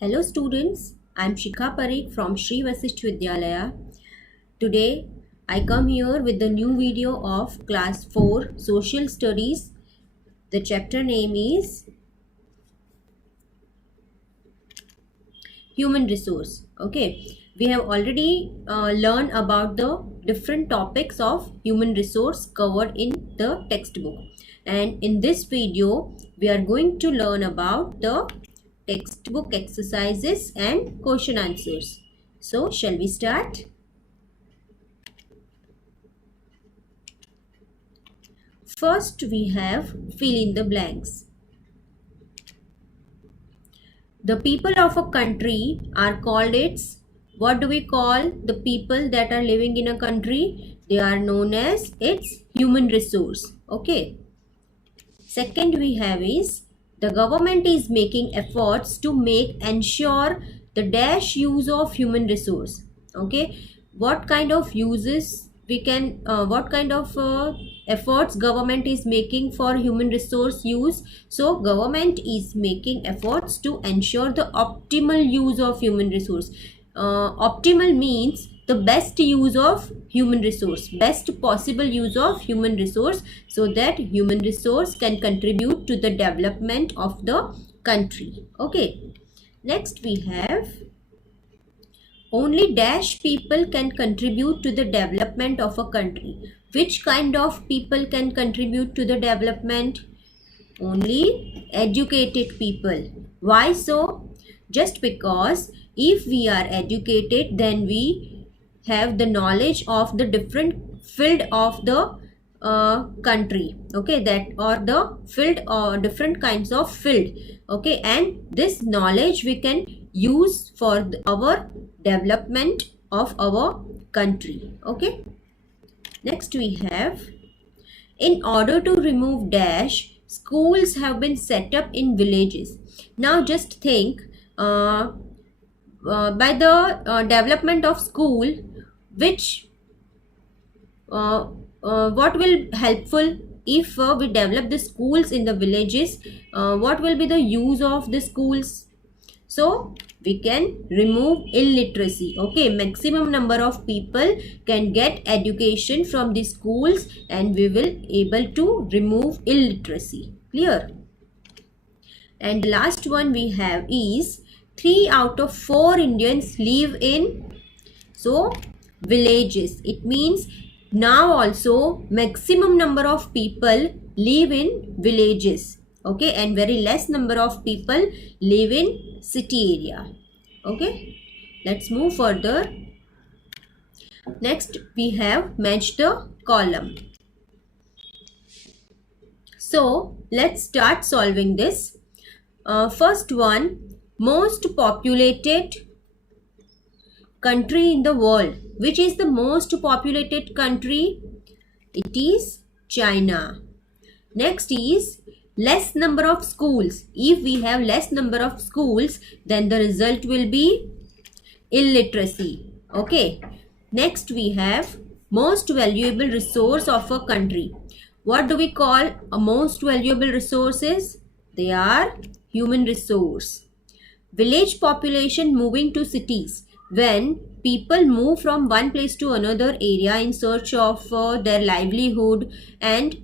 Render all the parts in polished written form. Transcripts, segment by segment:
Hello students, I am Shikha Parikh from Sri Vasisht Vidyalaya. Today I come here with the new video of class 4 Social Studies. The chapter name is Human Resource. Okay, we have already learned about the different topics of human resource covered in the textbook. And in this video we are going to learn about the textbook exercises and question answers. So shall we start? First we have fill in the blanks. The people of a country are called its, what do we call the people that are living in a country? They are known as its human resource. Okay. Second we have is the government is making efforts to ensure the dash use of human resource. Okay, what kind of uses we can what kind of efforts government is making for human resource use? So government is making efforts to ensure the optimal use of human resource. Optimal means the best use of human resource, best possible use of human resource, so that human resource can contribute to the development of the country. Okay, next we have only dash people can contribute to the development of a country. Which kind of people can contribute to the development? Only educated people. Why so? Just because if we are educated, then we have the knowledge of the different field of the country, okay, that or the field or different kinds of field, okay, and this knowledge we can use for our development of our country. Okay, next we have, in order to remove dash, schools have been set up in villages. Now just think, by the development of school, which what will helpful if we develop the schools in the villages? What will be the use of the schools? So we can remove illiteracy. Okay, maximum number of people can get education from the schools and we will able to remove illiteracy. Clear? And last one we have is 3 out of 4 Indians live in villages. It means now also maximum number of people live in villages, okay, and very less number of people live in city area. Okay, let's move further. Next we have match the column. So let's start solving this. First one, most populated country in the world. Which is the most populated country? It is China. Next is less number of schools. If we have less number of schools, then the result will be illiteracy. Okay. Next we have most valuable resource of a country. What do we call a most valuable resources? They are human resource. Village population moving to cities. When people move from one place to another area in search of their livelihood and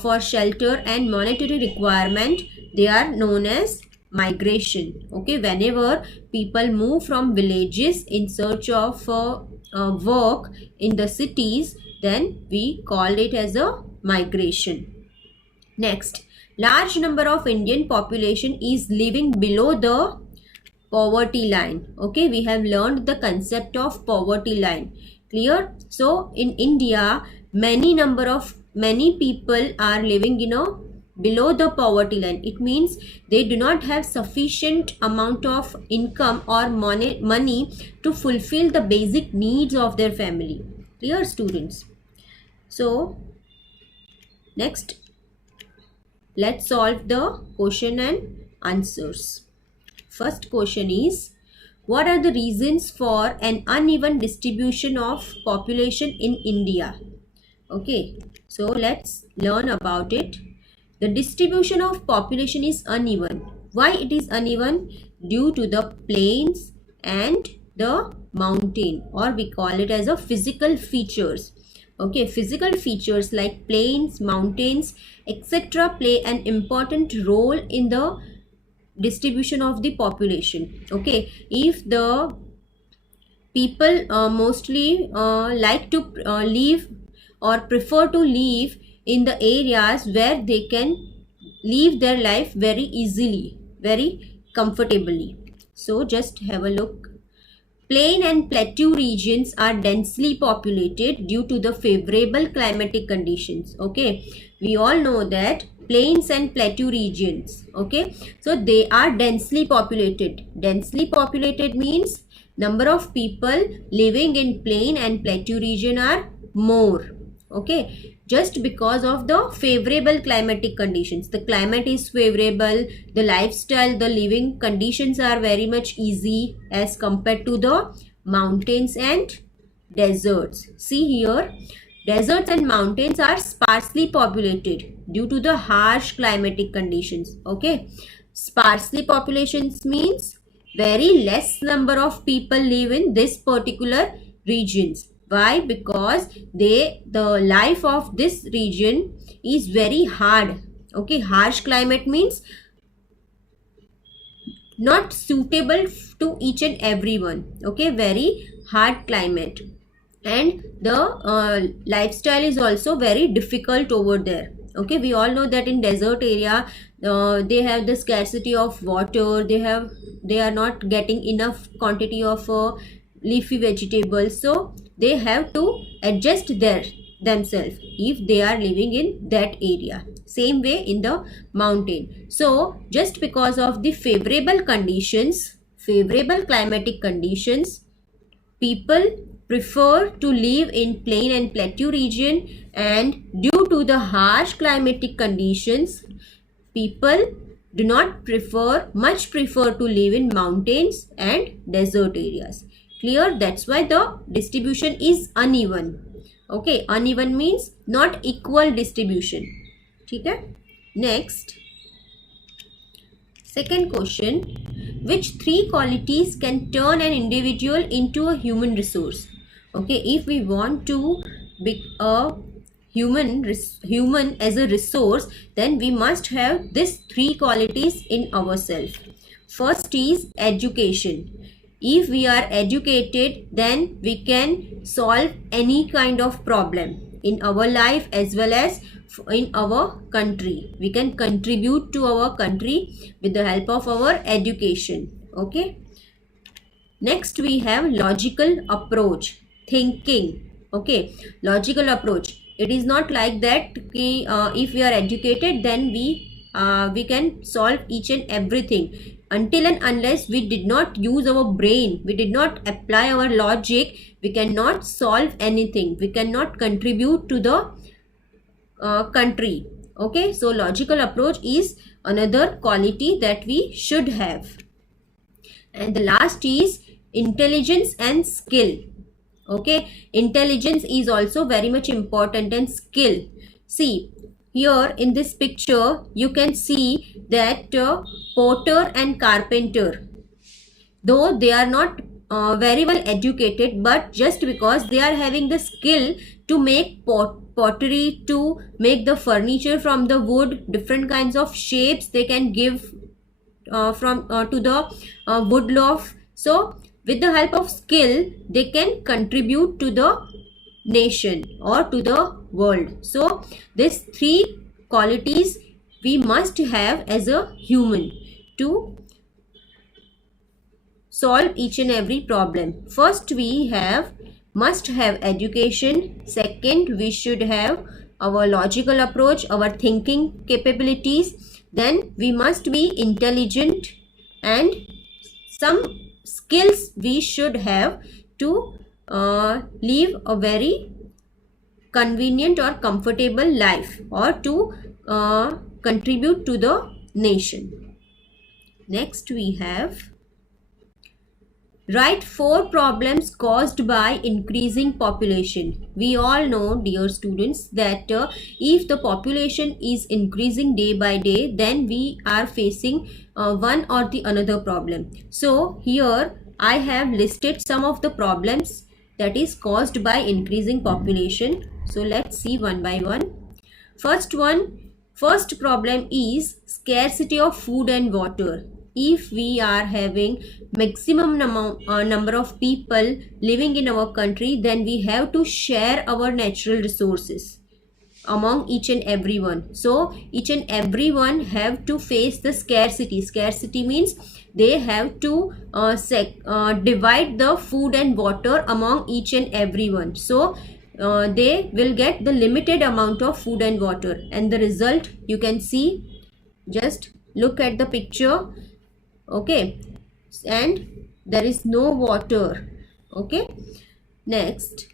for shelter and monetary requirement, they are known as migration. Okay, whenever people move from villages in search of work in the cities, then we call it as a migration. Next, large number of Indian population is living below the poverty line. Okay, we have learned the concept of poverty line. Clear? So in India, many people are living below the poverty line. It means they do not have sufficient amount of income or money to fulfill the basic needs of their family. Clear, students? So next, let's solve the question and answers. First question is, what are the reasons for an uneven distribution of population in India? Okay, so let's learn about it. The distribution of population is uneven. Why it is uneven? due to the plains and the mountain, or we call it as a physical features. Okay, physical features like plains, mountains, etc. play an important role in the distribution of the population. Okay, if the people mostly like to live or prefer to live in the areas where they can live their life very easily, very comfortably. So just have a look. Plain and plateau regions are densely populated due to the favorable climatic conditions. Okay, we all know that plains and plateau regions, okay, so they are densely populated. Densely populated means number of people living in plain and plateau region are more. Okay, just because of the favorable climatic conditions. The climate is favorable, the lifestyle, the living conditions are very much easy as compared to the mountains and deserts. See here, deserts and mountains are sparsely populated due to the harsh climatic conditions. Okay, sparsely populations means very less number of people live in this particular regions. Why? Because the life of this region is very hard. Okay, harsh climate means not suitable to each and everyone. Okay, very hard climate, and the lifestyle is also very difficult over there. Okay, we all know that in desert area they have the scarcity of water, they are not getting enough quantity of leafy vegetables, so they have to adjust themselves if they are living in that area. Same way in the mountain. So just because of the favorable conditions, favorable climatic conditions, people prefer to live in plain and plateau region, and due to the harsh climatic conditions, people do not much prefer to live in mountains and desert areas. Clear? That's why the distribution is uneven. Okay, uneven means not equal distribution. Okay? Next, second question. Which three qualities can turn an individual into a human resource? Okay, if we want to be a human as a resource, then we must have these three qualities in ourselves. First is education. If we are educated, then we can solve any kind of problem in our life as well as in our country. We can contribute to our country with the help of our education. Okay. Next we have logical approach, thinking. Okay, logical approach. It is not like that if we are educated, then we can solve each and everything. Until and unless we did not use our brain, we did not apply our logic, we cannot solve anything. We cannot contribute to the country. Okay, so logical approach is another quality that we should have. And the last is intelligence and skill. Okay, intelligence is also very much important, and skill. See here in this picture you can see that porter and carpenter, though they are not very well educated, but just because they are having the skill to make pottery, to make the furniture from the wood, different kinds of shapes they can give from to the wood loaf. So with the help of skill they can contribute to the nation or to the world. So these three qualities we must have as a human to solve each and every problem. First we must have education. Second, we should have our logical approach, our thinking capabilities. Then we must be intelligent, and some skills we should have to live a very convenient or comfortable life, or to contribute to the nation. Next we have Write 4 problems caused by increasing population. We all know, dear students, that if the population is increasing day by day, then we are facing one or the another problem. So here I have listed some of the problems that is caused by increasing population. So let's see one by one. First problem is scarcity of food and water. If we are having maximum number of people living in our country, then we have to share our natural resources among each and everyone. So each and everyone have to face the scarcity. Scarcity means they have to divide the food and water among each and everyone. So they will get the limited amount of food and water, and the result you can see. Just look at the picture. Okay, and there is no water. Okay, next,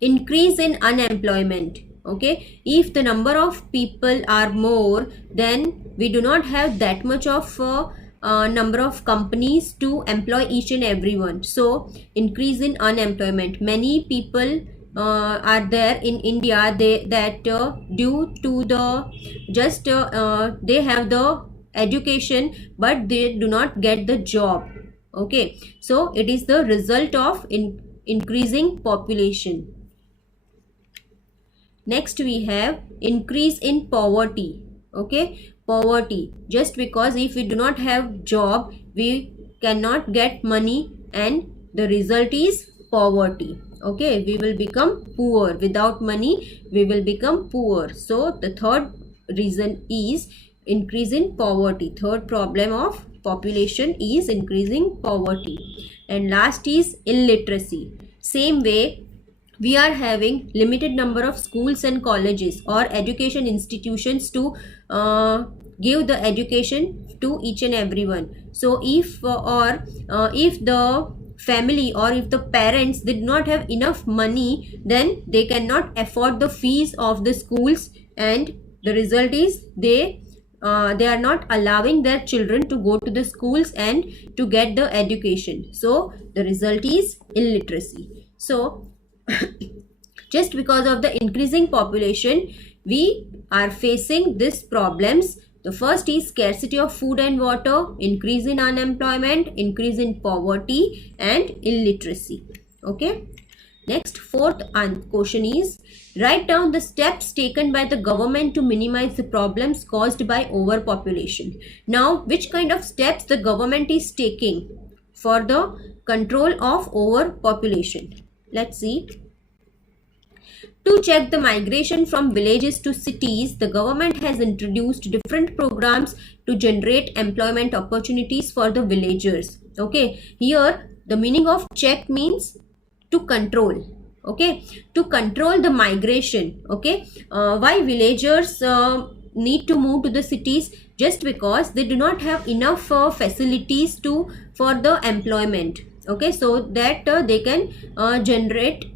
increase in unemployment. Okay, if the number of people are more, then we do not have that much of number of companies to employ each and everyone. So increase in unemployment. Many people are there in India, due to the just they have the education but they do not get the job. Okay, so it is the result of increasing population. Next we have increase in poverty. Okay, poverty, just because if we do not have job, we cannot get money, and the result is poverty. Okay, we will become poor. Without money we will become poor. So the third reason is increase in poverty. Third problem of population is increasing poverty. And last is illiteracy. Same way, we are having limited number of schools and colleges or education institutions to give the education to each and everyone. So if the family or if the parents did not have enough money, then they cannot afford the fees of the schools, and the result is they are not allowing their children to go to the schools and to get the education. So the result is illiteracy. So just because of the increasing population, we are facing these problems. The first is scarcity of food and water, increase in unemployment, increase in poverty, and illiteracy. Okay. Next, fourth question is, write down the steps taken by the government to minimize the problems caused by overpopulation. Now, which kind of steps the government is taking for the control of overpopulation? Let's see. To check the migration from villages to cities, the government has introduced different programs to generate employment opportunities for the villagers. Okay, here the meaning of check means to control. Okay, to control the migration. Okay, why villagers need to move to the cities? Just because they do not have enough facilities for the employment. Okay, so that they can generate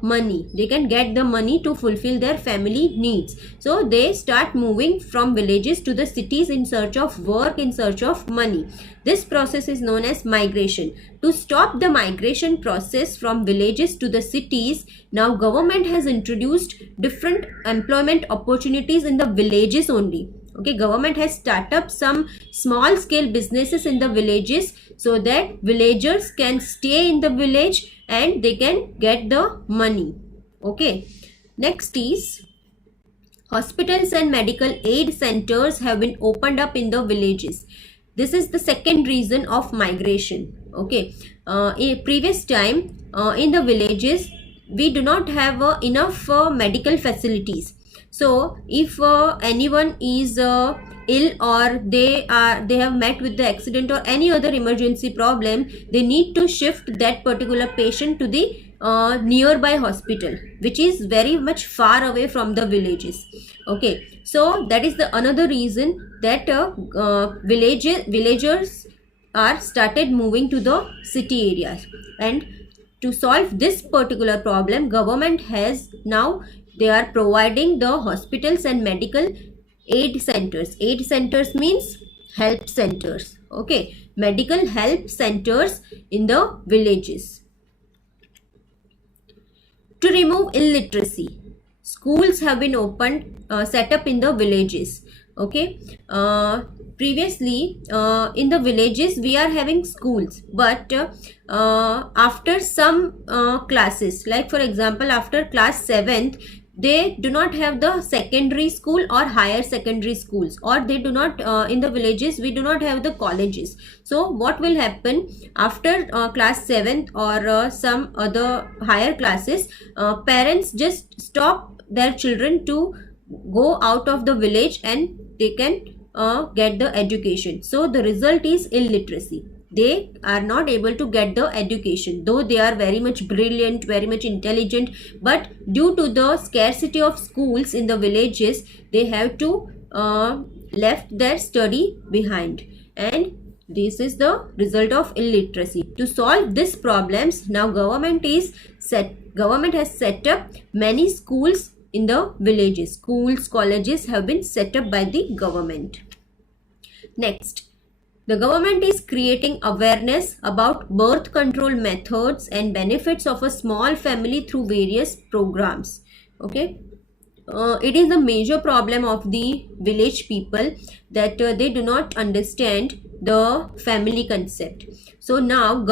money. They can get the money to fulfill their family needs. So they start moving from villages to the cities in search of work, in search of money. This process is known as migration. To stop the migration process from villages to the cities, now government has introduced different employment opportunities in the villages only. Okay, government has started up some small scale businesses in the villages so that villagers can stay in the village and they can get the money. Okay, next is hospitals and medical aid centers have been opened up in the villages. This is the second reason of migration. Okay, in previous time in the villages we do not have enough medical facilities. So if anyone is ill or they have met with the accident or any other emergency problem, they need to shift that particular patient to the nearby hospital, which is very much far away from the villages. Okay, so that is the another reason that villagers are started moving to the city areas. And to solve this particular problem, government has now, they are providing the hospitals and medical aid centers. Aid centers means help centers. Okay, medical help centers in the villages. To remove illiteracy, schools have been opened, set up in the villages. Okay, previously in the villages we are having schools, but after some classes, like for example after class 7th, they do not have the secondary school or higher secondary schools, or they do not in the villages we do not have the colleges. So what will happen after class 7th or some other higher classes, parents just stop their children to go out of the village and they can get the education. So the result is illiteracy. They are not able to get the education, though they are very much brilliant, very much intelligent, but due to the scarcity of schools in the villages, they have to left their study behind, and this is the result of illiteracy. To solve these problems, now government has set up many schools in the villages. Schools, colleges have been set up by the government. Next, the government is creating awareness about birth control methods and benefits of a small family through various programs. Okay, it is a major problem of the village people that they do not understand the family concept. So now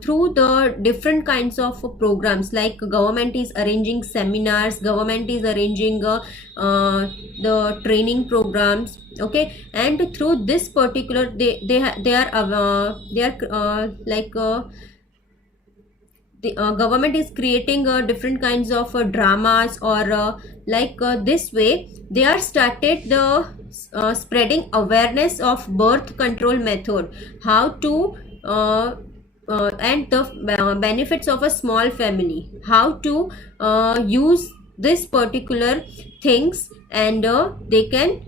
through the different kinds of programs, like government is arranging seminars, government is arranging the training programs. Okay, and through this particular they are the government is creating different kinds of dramas, or this way they are started the spreading awareness of birth control method, how to and the benefits of a small family, how to use this particular things, and they can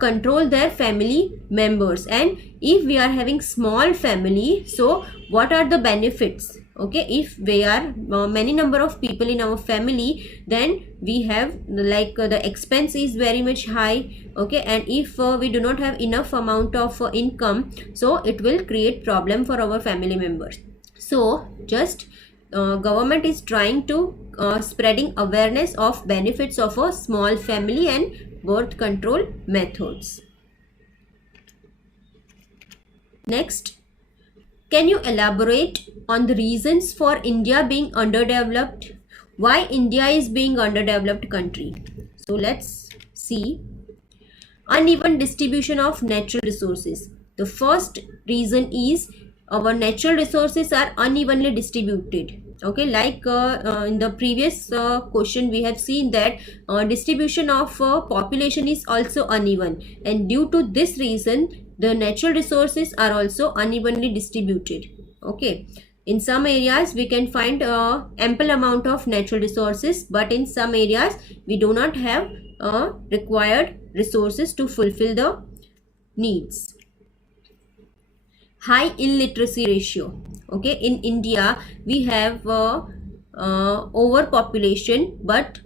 control their family members. And if we are having small family, so what are the benefits? Okay, if we are many number of people in our family, then we have the expense is very much high. Okay, and if we do not have enough amount of income, so it will create problem for our family members. So just government is trying to spreading awareness of benefits of a small family and birth control methods. Next, can you elaborate on the reasons for India being underdeveloped? Why India is being underdeveloped country? So let's see. Uneven distribution of natural resources. The first reason is our natural resources are unevenly distributed. Okay, like in the previous question we have seen that distribution of population is also uneven, and due to this reason the natural resources are also unevenly distributed. Okay, in some areas we can find ample amount of natural resources, but in some areas we do not have required resources to fulfill the needs. High illiteracy ratio. Okay, in India we have overpopulation, but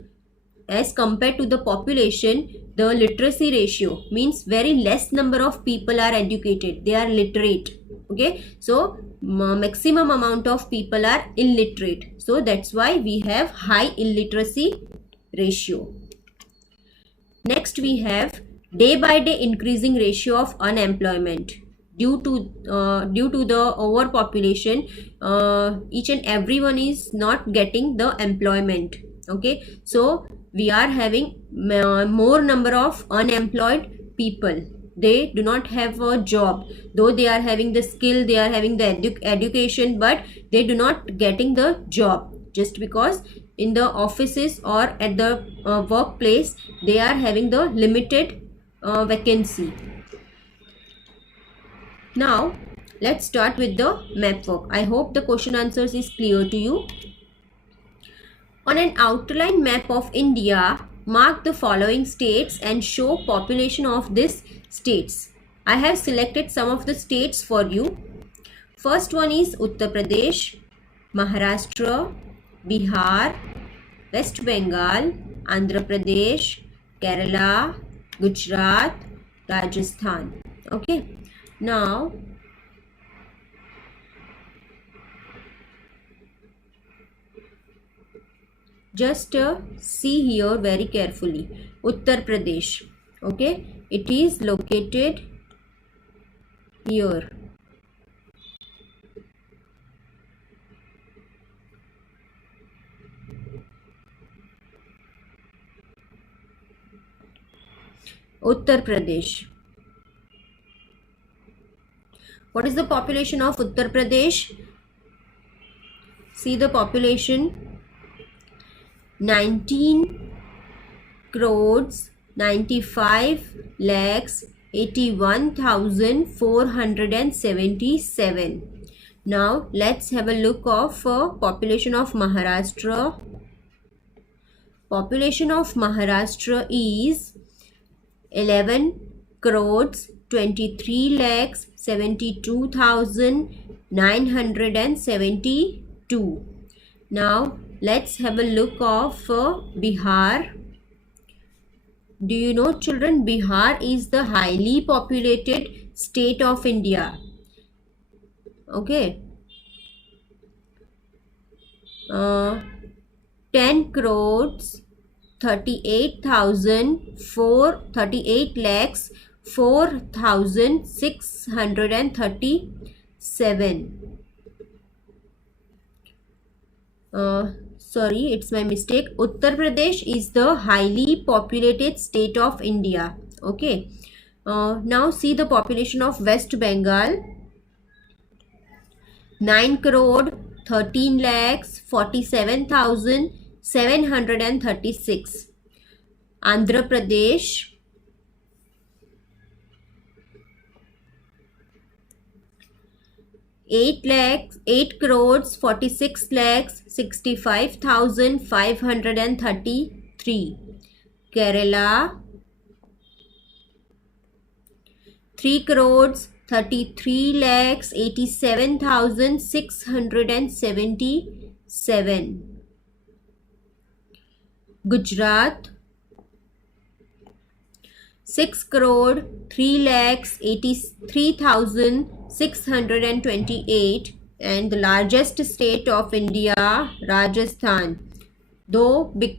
as compared to the population, the literacy ratio means very less number of people are educated, they are literate. Okay, so maximum amount of people are illiterate, so that's why we have high illiteracy ratio. Next, we have day by day increasing ratio of unemployment. Due to the overpopulation, each and everyone is not getting the employment. Okay, so we are having more number of unemployed people. They do not have a job, though they are having the skill, they are having the education, but they do not getting the job, just because in the offices or at the workplace they are having the limited vacancy. Now let's start with the map work. I hope the question answers is clear to you. On an outline map of India, mark the following states and show population of these states. I have selected some of the states for you. First one is Uttar Pradesh, Maharashtra, Bihar, West Bengal, Andhra Pradesh, Kerala, Gujarat, Rajasthan. Okay, Now just see here very carefully. Uttar Pradesh. Okay, it is located here. Uttar Pradesh. What is the population of Uttar Pradesh? See the population: 19 crores 95 lakhs 81,477. Now let's have a look of population of Maharashtra. Population of Maharashtra is 11 crores 23 lakhs 72,972. Now let's have a look of Bihar. Do you know, children, Bihar is the highly populated state of India. Okay. 10 crores 38 lakhs 4,637. Sorry, it's my mistake. Uttar Pradesh is the highly populated state of India. Okay. Now see the population of West Bengal. 9 crore 13 lakhs 47,736. Andhra Pradesh. 8 crores 46 lakhs 65,533. Kerala. 3 crores 33 lakhs 87,677. Gujarat. 6 crore 3 lakhs 83,628. And the largest state of India, Rajasthan. Though it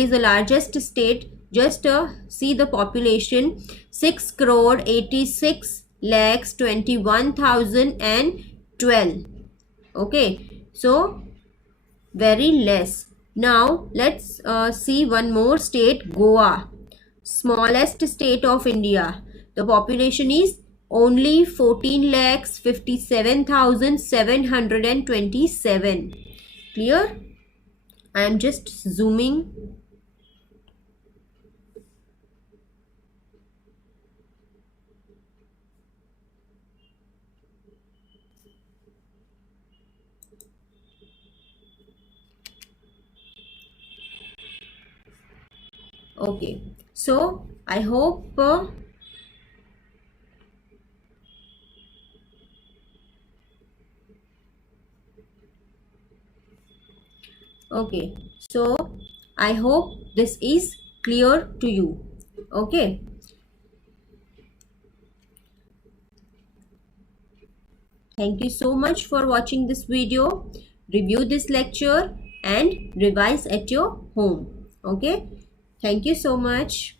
is the largest state, just see the population: 6 crore 86 lakhs 21,012. Okay, so very less. Now let's see one more state, Goa. Smallest state of India. The population is only 14 lakhs 57,727. Clear? I am just zooming. Okay, so I hope okay, so I hope this is clear to you. Okay, thank you so much for watching this video. Review this lecture and revise at your home. Okay, thank you so much.